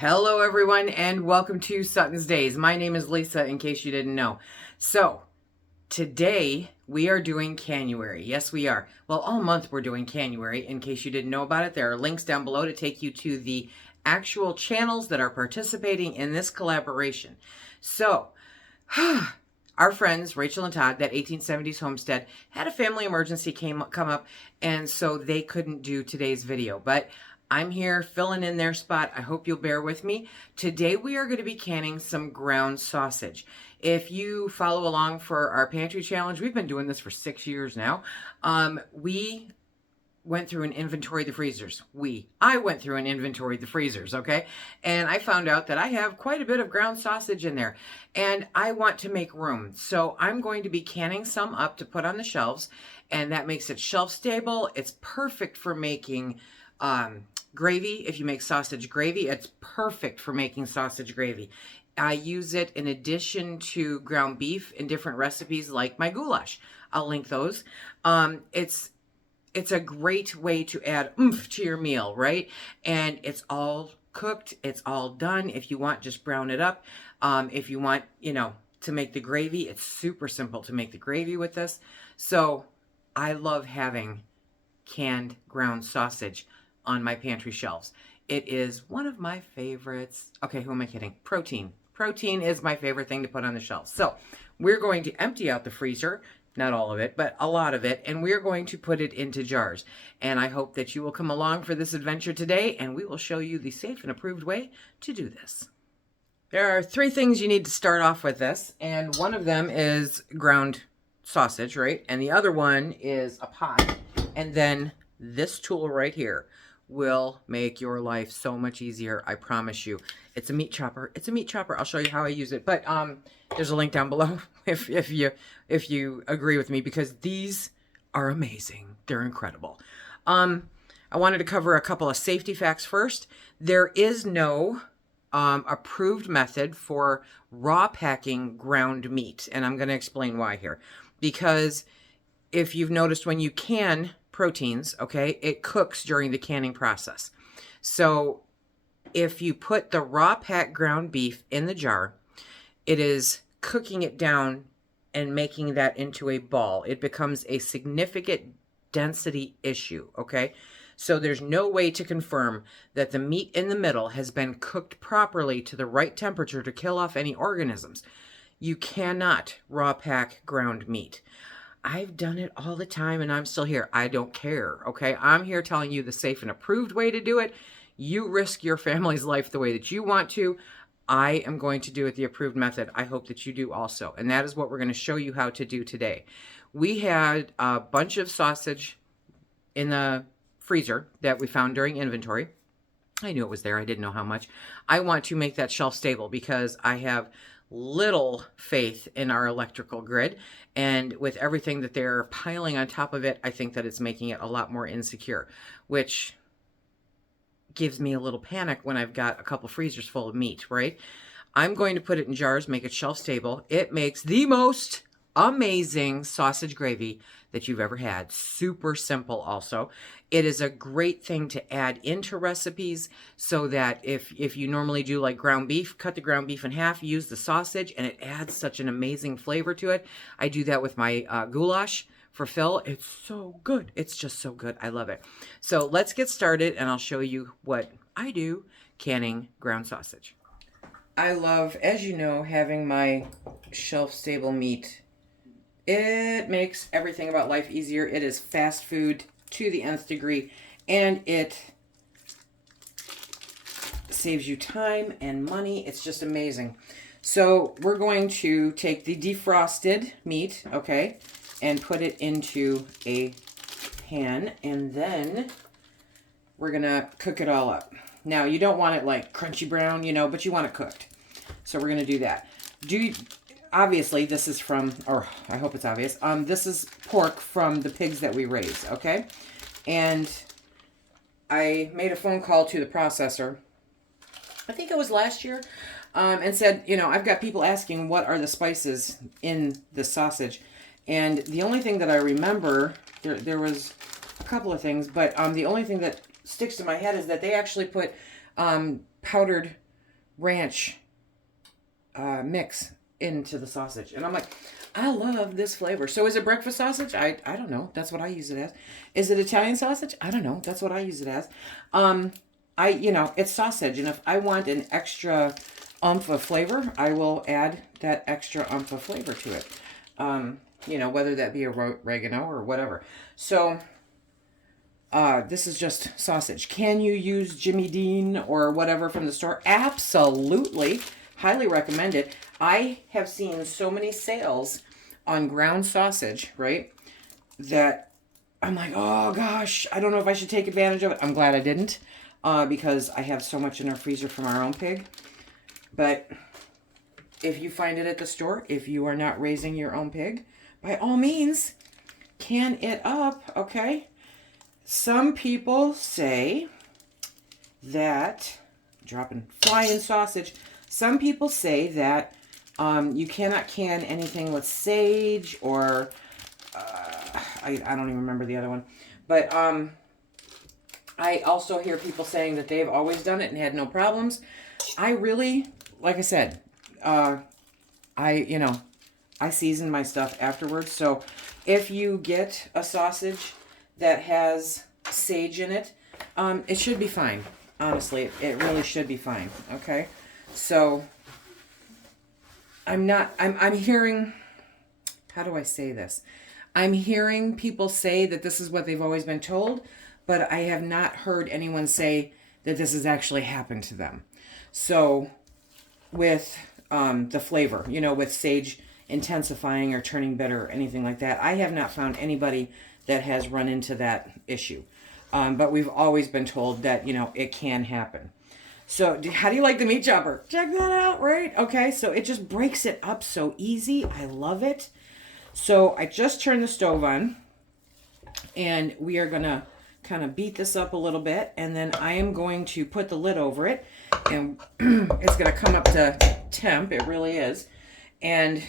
Hello everyone and welcome to SuttonsDaze. My name is Lisa in case you didn't know. So today we are doing Canuary. Yes we are. Well, all month we're doing Canuary. In case you didn't know about it, there are links down below to take you to the actual channels that are participating in this collaboration. So our friends Rachel and Todd, that 1870s homestead, had a family emergency come up, and so they couldn't do today's video, but I'm here filling in their spot. I hope you'll bear with me. Today we are going to be canning some ground sausage. If you follow along for our pantry challenge, we've been doing this for 6 years now. We went through an inventory of the freezers. I went through an inventory of the freezers, okay? And I found out that I have quite a bit of ground sausage in there, and I want to make room. So I'm going to be canning some up to put on the shelves, and that makes it shelf stable. It's perfect for making gravy. If you make sausage gravy, it's perfect for making sausage gravy. I use it in addition to ground beef in different recipes like my goulash. I'll link those. It's a great way to add oomph to your meal, right? And it's all cooked. It's all done. If you want, just brown it up. If you want, to make the gravy, it's super simple to make the gravy with this. So I love having canned ground sausage on my pantry shelves. It is one of my favorites. Okay, who am I kidding? Protein. Protein is my favorite thing to put on the shelves. So we're going to empty out the freezer, not all of it, but a lot of it, and we're going to put it into jars. And I hope that you will come along for this adventure today, and we will show you the safe and approved way to do this. There are 3 things you need to start off with this, and one of them is ground sausage, right? And the other one is a pot, and then this tool right here will make your life so much easier. I promise you. It's a meat chopper. It's a meat chopper. I'll show you how I use it. But there's a link down below if you agree with me, because these are amazing. They're incredible. I wanted to cover a couple of safety facts first. There is no approved method for raw packing ground meat, and I'm going to explain why here. Because if you've noticed, when you can proteins, okay, it cooks during the canning process. So if you put the raw packed ground beef in the jar, it is cooking it down and making that into a ball. It becomes a significant density issue, okay? So there's no way to confirm that the meat in the middle has been cooked properly to the right temperature to kill off any organisms. You cannot raw pack ground meat. I've done it all the time and I'm still here. I don't care, okay? I'm here telling you the safe and approved way to do it. You risk your family's life the way that you want to. I am going to do it the approved method. I hope that you do also. And that is what we're going to show you how to do today. We had a bunch of sausage in the freezer that we found during inventory. I knew it was there. I didn't know how much. I want to make that shelf stable because I have little faith in our electrical grid, and with everything that they're piling on top of it, I think that it's making it a lot more insecure, which gives me a little panic when I've got a couple freezers full of meat, right? I'm going to put it in jars, make it shelf stable. It makes the most amazing sausage gravy that you've ever had. Super simple also. It is a great thing to add into recipes so that if you normally do like ground beef, cut the ground beef in half, use the sausage, and it adds such an amazing flavor to it. I do that with my goulash for Phil. It's so good. It's just so good. I love it. So let's get started and I'll show you what I do canning ground sausage. I love, as you know, having my shelf stable meat. It makes everything about life easier. It is fast food to the nth degree, and it saves you time and money. It's just amazing. So we're going to take the defrosted meat, okay, and put it into a pan, and then we're gonna cook it all up. Now, you don't want it like crunchy brown, but you want it cooked. So we're gonna do that. Obviously, this is from, or I hope it's obvious, this is pork from the pigs that we raise, okay? And I made a phone call to the processor, I think it was last year, and said, I've got people asking what are the spices in the sausage. And the only thing that I remember, there was a couple of things, but the only thing that sticks to my head is that they actually put powdered ranch mix into the sausage. And I'm like, I love this flavor. So is it breakfast sausage? I don't know. That's what I use it as. Is it Italian sausage? I don't know. That's what I use it as. It's sausage. And if I want an extra oomph of flavor, I will add that extra oomph of flavor to it. Whether that be oregano or whatever. So this is just sausage. Can you use Jimmy Dean or whatever from the store? Absolutely. Highly recommend it. I have seen so many sales on ground sausage, right, that I'm like, oh gosh, I don't know if I should take advantage of it. I'm glad I didn't, because I have so much in our freezer from our own pig. But if you find it at the store, if you are not raising your own pig, by all means, can it up, okay? Some people say that, dropping flying sausage, some people say that you cannot can anything with sage or, I don't even remember the other one. But I also hear people saying that they've always done it and had no problems. I really, like I said, I season my stuff afterwards. So if you get a sausage that has sage in it, it should be fine. Honestly, it really should be fine. Okay. So I'm hearing, how do I say this? I'm hearing people say that this is what they've always been told, but I have not heard anyone say that this has actually happened to them. So with the flavor, with sage intensifying or turning bitter or anything like that, I have not found anybody that has run into that issue. But we've always been told that, it can happen. So how do you like the meat chopper? Check that out, right? Okay, so it just breaks it up so easy. I love it. So I just turned the stove on, and we are going to kind of beat this up a little bit, and then I am going to put the lid over it, and it's going to come up to temp. It really is. And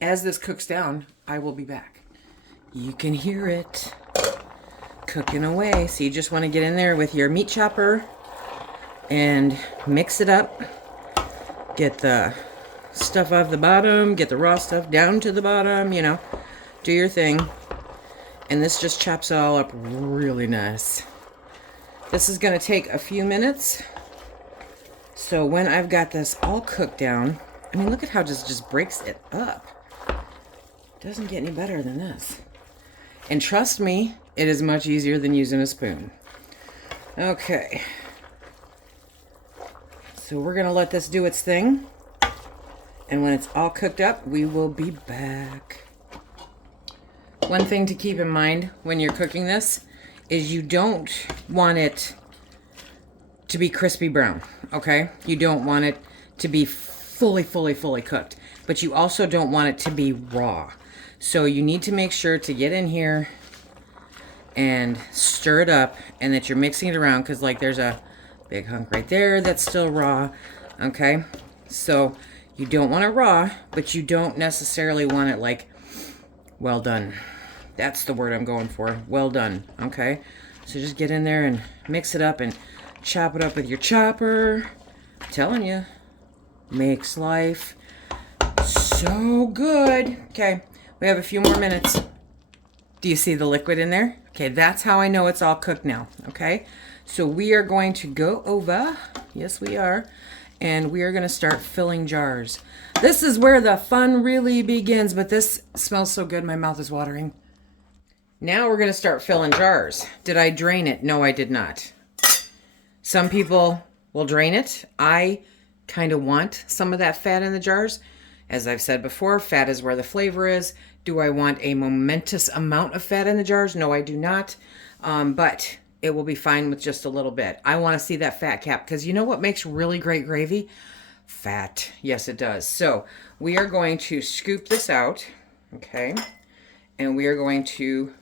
as this cooks down, I will be back. You can hear it cooking away. So you just want to get in there with your meat chopper and mix it up. Get the stuff off the bottom, get the raw stuff down to the bottom, do your thing. And this just chops it all up really nice. This is going to take a few minutes. So when I've got this all cooked down, I mean, look at how it just breaks it up. Doesn't get any better than this. And trust me, it is much easier than using a spoon. Okay. So we're going to let this do its thing. And when it's all cooked up, we will be back. One thing to keep in mind when you're cooking this is you don't want it to be crispy brown, okay? You don't want it to be fully cooked. But you also don't want it to be raw. So you need to make sure to get in here and stir it up, and that you're mixing it around, because like there's a big hunk right there that's still raw, okay? So you don't want it raw, but you don't necessarily want it like well done. That's the word I'm going for, well done, okay? So just get in there and mix it up and chop it up with your chopper. I'm telling you, makes life so good. Okay, we have a few more minutes. Do you see the liquid in there? Okay, that's how I know it's all cooked now, okay? So we are going to go over, yes we are, and we are going to start filling jars. This is where the fun really begins, but this smells so good, my mouth is watering. Now we're going to start filling jars. Did I drain it? No, I did not. Some people will drain it. I kind of want some of that fat in the jars. As I've said before, fat is where the flavor is. Do I want a momentous amount of fat in the jars? No, I do not. But it will be fine with just a little bit. I want to see that fat cap, because you know what makes really great gravy? Fat. Yes, it does. So we are going to scoop this out, okay? And we are going to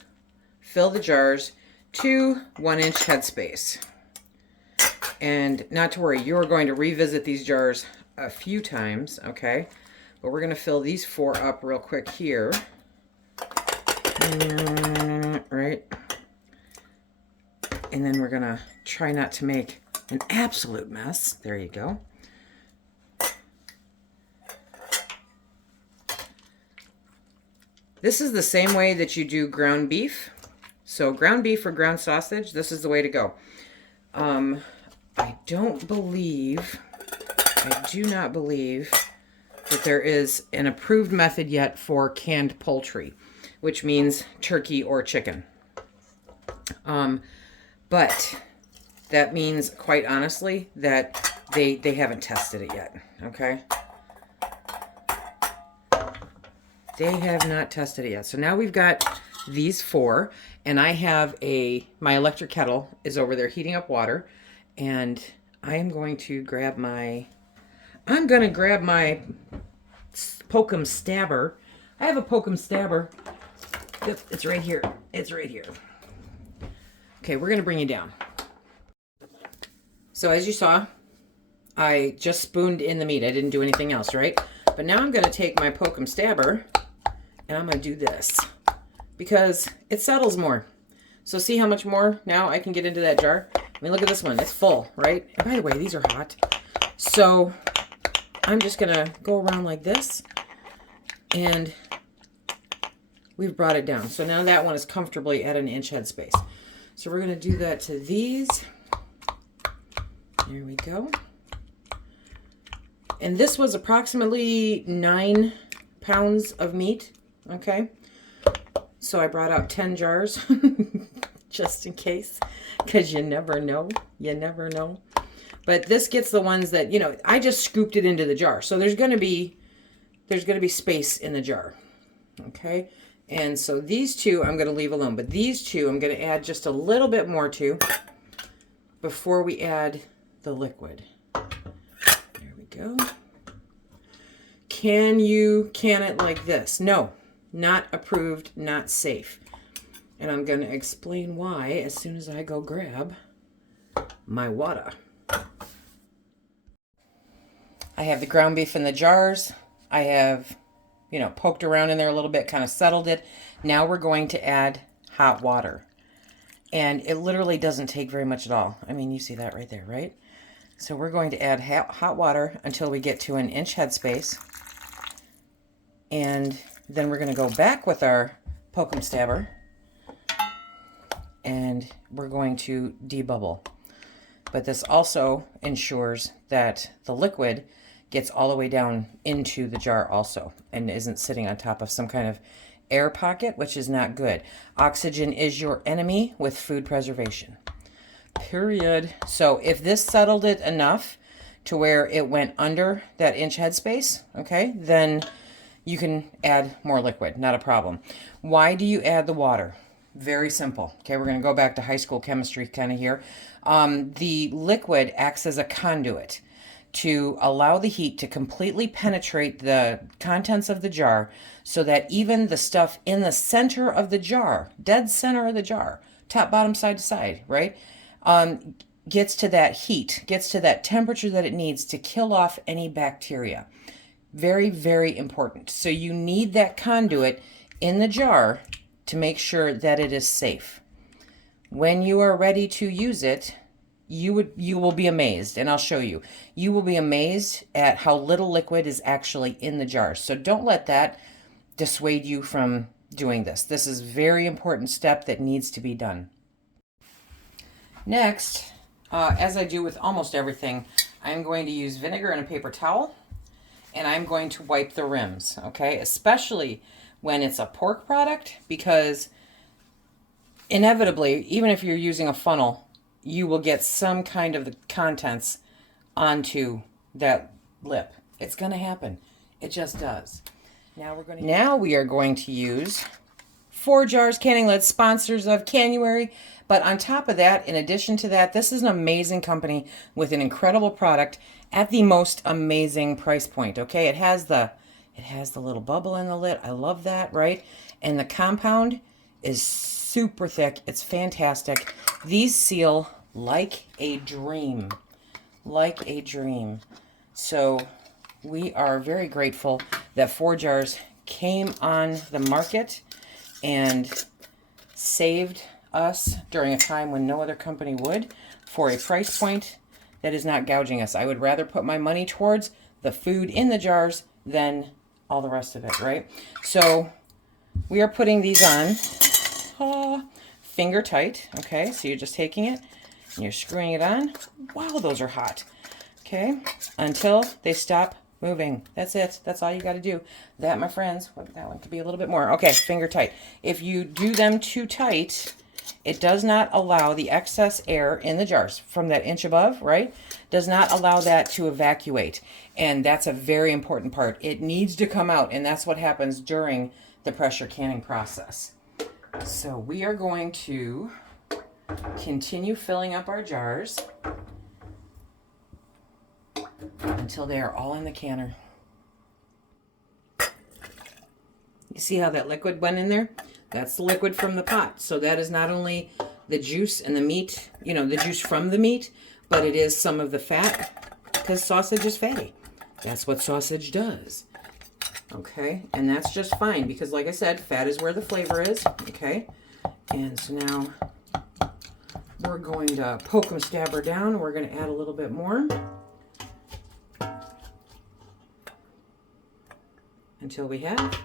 fill the jars to 1-inch headspace. And not to worry, you're going to revisit these jars a few times, okay? But we're going to fill these 4 up real quick here. Right? And then we're going to try not to make an absolute mess. There you go. This is the same way that you do ground beef. So ground beef or ground sausage, this is the way to go. I do not believe that there is an approved method yet for canned poultry, which means turkey or chicken. But that means, quite honestly, that they haven't tested it yet, okay? They have not tested it yet. So now we've got these 4, and I have my electric kettle is over there heating up water, and I am going to grab my Pokem stabber. I have a Pokem stabber. Yep, it's right here. It's right here. Okay, we're going to bring you down. So as you saw, I just spooned in the meat. I didn't do anything else, right? But now I'm going to take my Pokem stabber and I'm going to do this because it settles more. So see how much more now I can get into that jar? I mean, look at this one. It's full, right? And by the way, these are hot. So I'm just going to go around like this and we've brought it down. So now that one is comfortably at an inch headspace. So we're going to do that to these. There we go. And this was approximately 9 pounds of meat. Okay. So I brought out 10 jars just in case, because you never know. You never know. But this gets the ones that, you know, I just scooped it into the jar. So there's going to be space in the jar. Okay. And so these 2 I'm going to leave alone, but these 2 I'm going to add just a little bit more to before we add the liquid. There we go. Can you can it like this? No, not approved, not safe. And I'm going to explain why as soon as I go grab my water. I have the ground beef in the jars. I have, you know, poked around in there a little bit, kind of settled it. Now we're going to add hot water. And it literally doesn't take very much at all. I mean, you see that right there, right? So we're going to add hot water until we get to an inch headspace. And then we're going to go back with our Pokem stabber. And we're going to debubble. But this also ensures that the liquid gets all the way down into the jar also and isn't sitting on top of some kind of air pocket, which is not good. Oxygen is your enemy with food preservation. Period. So if this settled it enough to where it went under that inch headspace, okay, then you can add more liquid, not a problem. Why do you add the water? Very simple. Okay, we're going to go back to high school chemistry kind of here. The liquid acts as a conduit to allow the heat to completely penetrate the contents of the jar so that even the stuff in the center of the jar, dead center of the jar, top, bottom, side to side, right, gets to that heat, gets to that temperature that it needs to kill off any bacteria. Very, very important. So you need that conduit in the jar to make sure that it is safe. When you are ready to use it, you will be amazed, and I'll show you. You will be amazed at how little liquid is actually in the jar. So don't let that dissuade you from doing this. This is a very important step that needs to be done. Next, as I do with almost everything, I'm going to use vinegar and a paper towel, and I'm going to wipe the rims, okay? Especially when it's a pork product, because inevitably, even if you're using a funnel, you will get some kind of the contents onto that lip. It's going to happen. It just does. Now we are going to use 4 Jars Canning Lids, sponsors of Canuary. But on top of that, in addition to that, this is an amazing company with an incredible product at the most amazing price point. Okay, it has the little bubble in the lid. I love that, right? And the compound is super thick. It's fantastic. These seal like a dream. Like a dream. So we are very grateful that 4 Jars came on the market and saved us during a time when no other company would, for a price point that is not gouging us. I would rather put my money towards the food in the jars than all the rest of it, right? So we are putting these on finger tight. Okay, so you're just taking it and you're screwing it on. Wow, those are hot. Okay, until they stop moving. That's it. That's all you got to do. That, my friends, that one could be a little bit more. Okay, finger tight. If you do them too tight, it does not allow the excess air in the jars from that inch above, right? Does not allow that to evacuate. And that's a very important part. It needs to come out, and that's what happens during the pressure canning process. So we are going to continue filling up our jars until they are all in the canner. You see how that liquid went in there? That's the liquid from the pot. So that is not only the juice and the meat, you know, the juice from the meat, but it is some of the fat, because sausage is fatty. That's what sausage does. Okay, and that's just fine, because like I said, fat is where the flavor is. Okay, and so now we're going to poke them, stab her down. We're going to add a little bit more until we have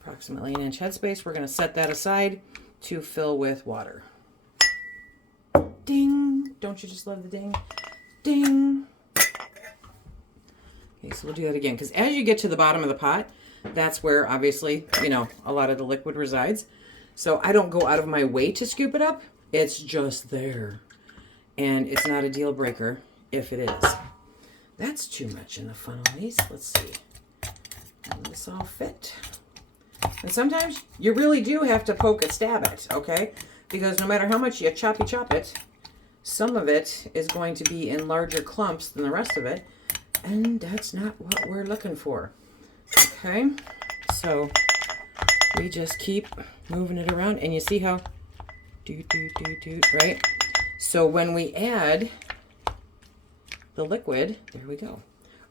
approximately an inch headspace. We're going to set that aside to fill with water. Ding! Don't you just love the ding? Ding! Okay, so we'll do that again, because as you get to the bottom of the pot, that's where obviously, you know, a lot of the liquid resides. So I don't go out of my way to scoop it up. It's just there. And it's not a deal breaker if it is. That's too much in the funnel, Lise. Let's see. Will this all fit? And sometimes you really do have to poke and stab it, okay? Because no matter how much you chop it, some of it is going to be in larger clumps than the rest of it. And that's not what we're looking for. Okay, so we just keep moving it around, and you see how right? So when we add the liquid, there we go.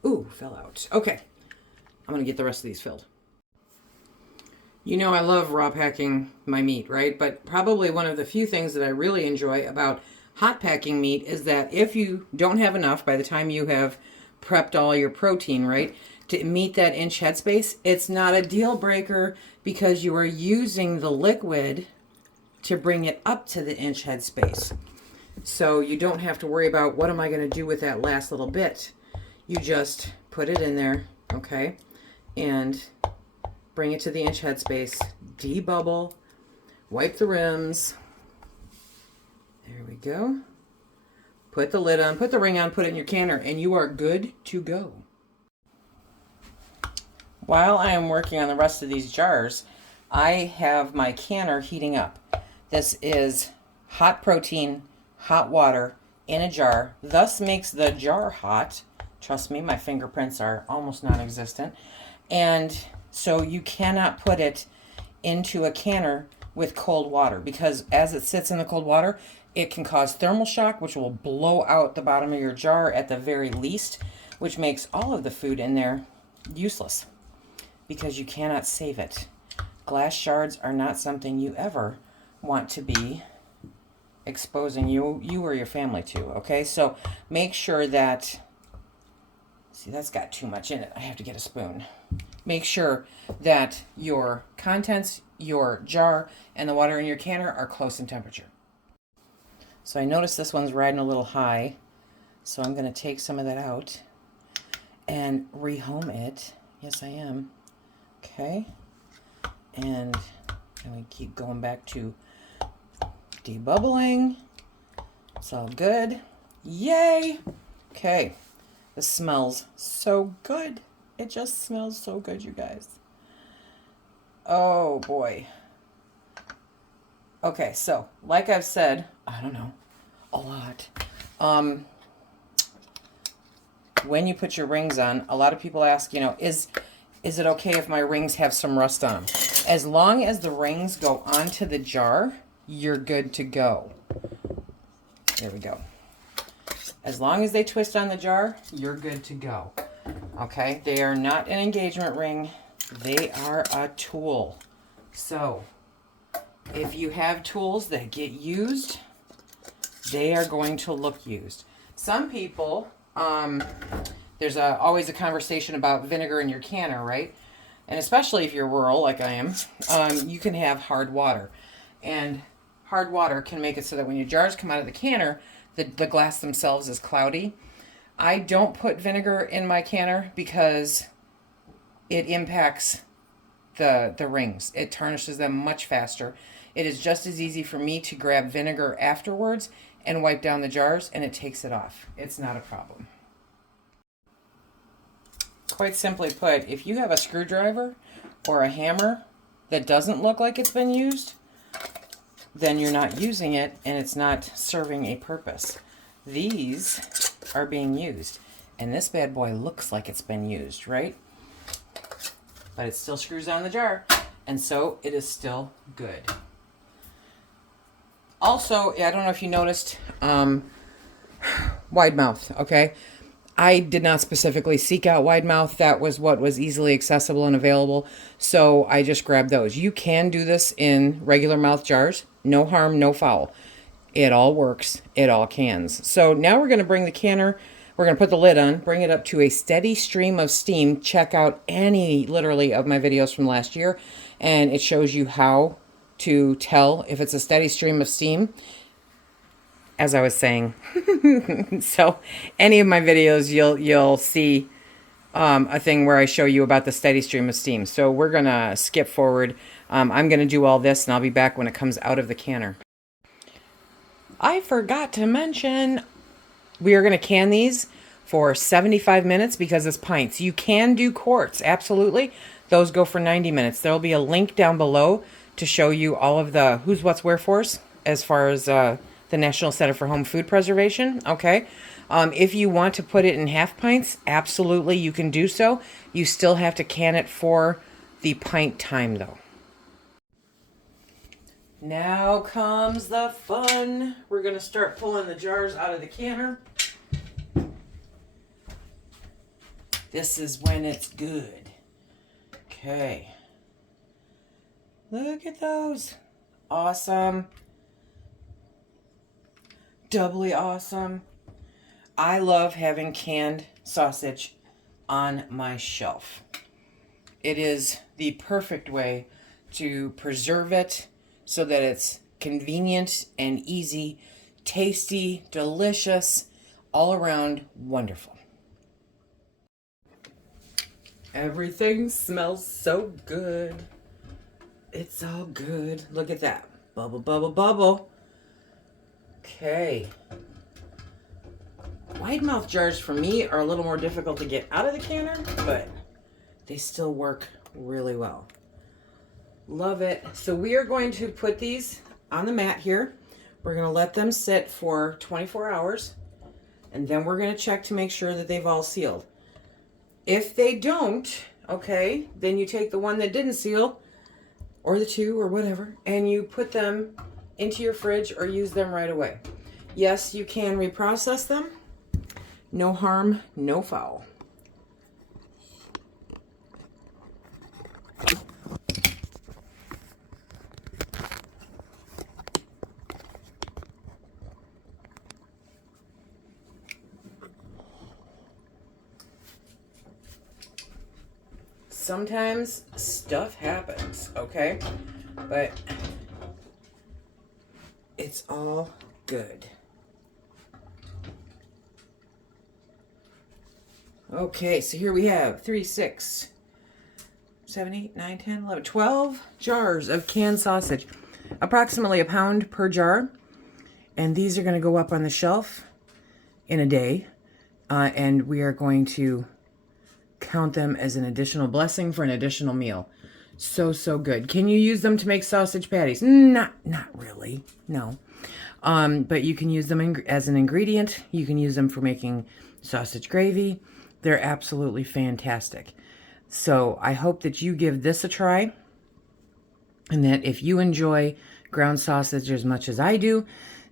Ooh, fell out. Okay, I'm gonna get the rest of these filled. You know I love raw packing my meat, right? But probably one of the few things that I really enjoy about hot packing meat is that if you don't have enough by the time you have prepped all your protein, right, to meet that inch headspace, it's not a deal breaker, because you are using the liquid to bring it up to the inch headspace. So you don't have to worry about, what am I going to do with that last little bit? You just put it in there, okay, and bring it to the inch headspace, debubble, wipe the rims. There we go. Put the lid on, put the ring on, put it in your canner, and you are good to go. While I am working on the rest of these jars, I have my canner heating up. This is hot protein, hot water in a jar, thus makes the jar hot. Trust me, my fingerprints are almost non-existent. And so you cannot put it into a canner with cold water, because as it sits in the cold water, it can cause thermal shock, which will blow out the bottom of your jar at the very least, which makes all of the food in there useless, because you cannot save it. Glass shards are not something you ever want to be exposing you or your family to, okay? So make sure that, see, that's got too much in it. I have to get a spoon. Make sure that your contents, your jar, and the water in your canner are close in temperature. So I noticed this one's riding a little high, so I'm going to take some of that out and rehome it. Yes, I am. Okay. And we keep going back to debubbling. It's all good. Yay! Okay. This smells so good. It just smells so good, you guys. Oh, boy. Okay, so, like I've said, I don't know, a lot. When you put your rings on, a lot of people ask, you know, is it okay if my rings have some rust on them? As long as the rings go onto the jar, you're good to go. There we go. As long as they twist on the jar, you're good to go. Okay, they are not an engagement ring. They are a tool. So, if you have tools that get used, they are going to look used. Some people, there's always a conversation about vinegar in your canner, right? and especially if you're rural like I am, you can have hard water. And hard water can make it so that when your jars come out of the canner, the glass themselves is cloudy. I don't put vinegar in my canner because it impacts the rings. It tarnishes them much faster. It is just as easy for me to grab vinegar afterwards and wipe down the jars, and it takes it off. It's not a problem. Quite simply put, if you have a screwdriver or a hammer that doesn't look like it's been used, then you're not using it and it's not serving a purpose. These are being used, and this bad boy looks like it's been used, right? But it still screws on the jar, and so it is still good. Also, I don't know if you noticed, wide mouth, okay? I did not specifically seek out wide mouth. That was what was easily accessible and available, so I just grabbed those. You can do this in regular mouth jars. No harm, no foul. It all works. It all cans. So now we're going to bring the canner, we're going to put the lid on, bring it up to a steady stream of steam. Check out literally of my videos from last year, and it shows you how to tell if it's a steady stream of steam, as I was saying. So any of my videos, you'll see a thing where I show you about the steady stream of steam. So we're going to skip forward. I'm going to do all this, and I'll be back when it comes out of the canner. I forgot to mention, we are going to can these for 75 minutes because it's pints. You can do quarts, absolutely. Those go for 90 minutes. There will be a link down below to show you all of the who's, what's, wherefores as far as the National Center for Home Food Preservation, okay? If you want to put it in half pints, absolutely, you can do so. You still have to can it for the pint time, though. Now comes the fun. We're going to start pulling the jars out of the canner. This is when it's good. Okay. Look at those. Awesome. Doubly awesome. I love having canned sausage on my shelf. It is the perfect way to preserve it so that it's convenient and easy, tasty, delicious, all around wonderful. Everything smells so good. It's all good. Look at that. Bubble, bubble, bubble. Okay. Wide mouth jars for me are a little more difficult to get out of the canner, but they still work really well. Love it. So we are going to put these on the mat here. We're going to let them sit for 24 hours, and then we're going to check to make sure that they've all sealed. If they don't, okay, then you take the one that didn't seal, or the two, or whatever, and you put them into your fridge or use them right away. Yes, you can reprocess them. No harm, no foul. Sometimes stuff happens, okay? But it's all good. Okay, so here we have 3, 6, 7, 8, 9, 10, 11, 12 jars of canned sausage. Approximately a pound per jar. And these are going to go up on the shelf in a day. And we are going to count them as an additional blessing for an additional meal. So, so good. Can you use them to make sausage patties? Not really, no. But you can use them as an ingredient. You can use them for making sausage gravy. They're absolutely fantastic. So I hope that you give this a try, and that if you enjoy ground sausage as much as I do,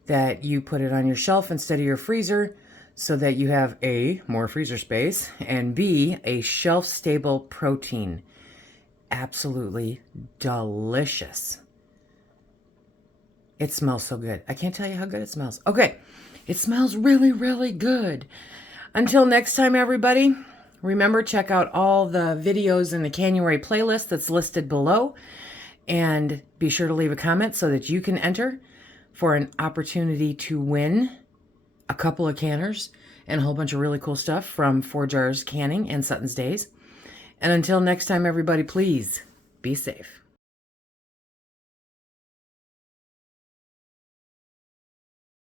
that you put it on your shelf instead of your freezer, so that you have A, more freezer space, and B, a shelf-stable protein. Absolutely delicious. It smells so good. I can't tell you how good it smells. Okay, it smells really, really good. Until next time, everybody, Remember, check out all the videos in the Canuary playlist that's listed below. And be sure to leave a comment so that you can enter for an opportunity to win a couple of canners and a whole bunch of really cool stuff from 4 Jars Canning and SuttonsDaze. And until next time, everybody, please be safe.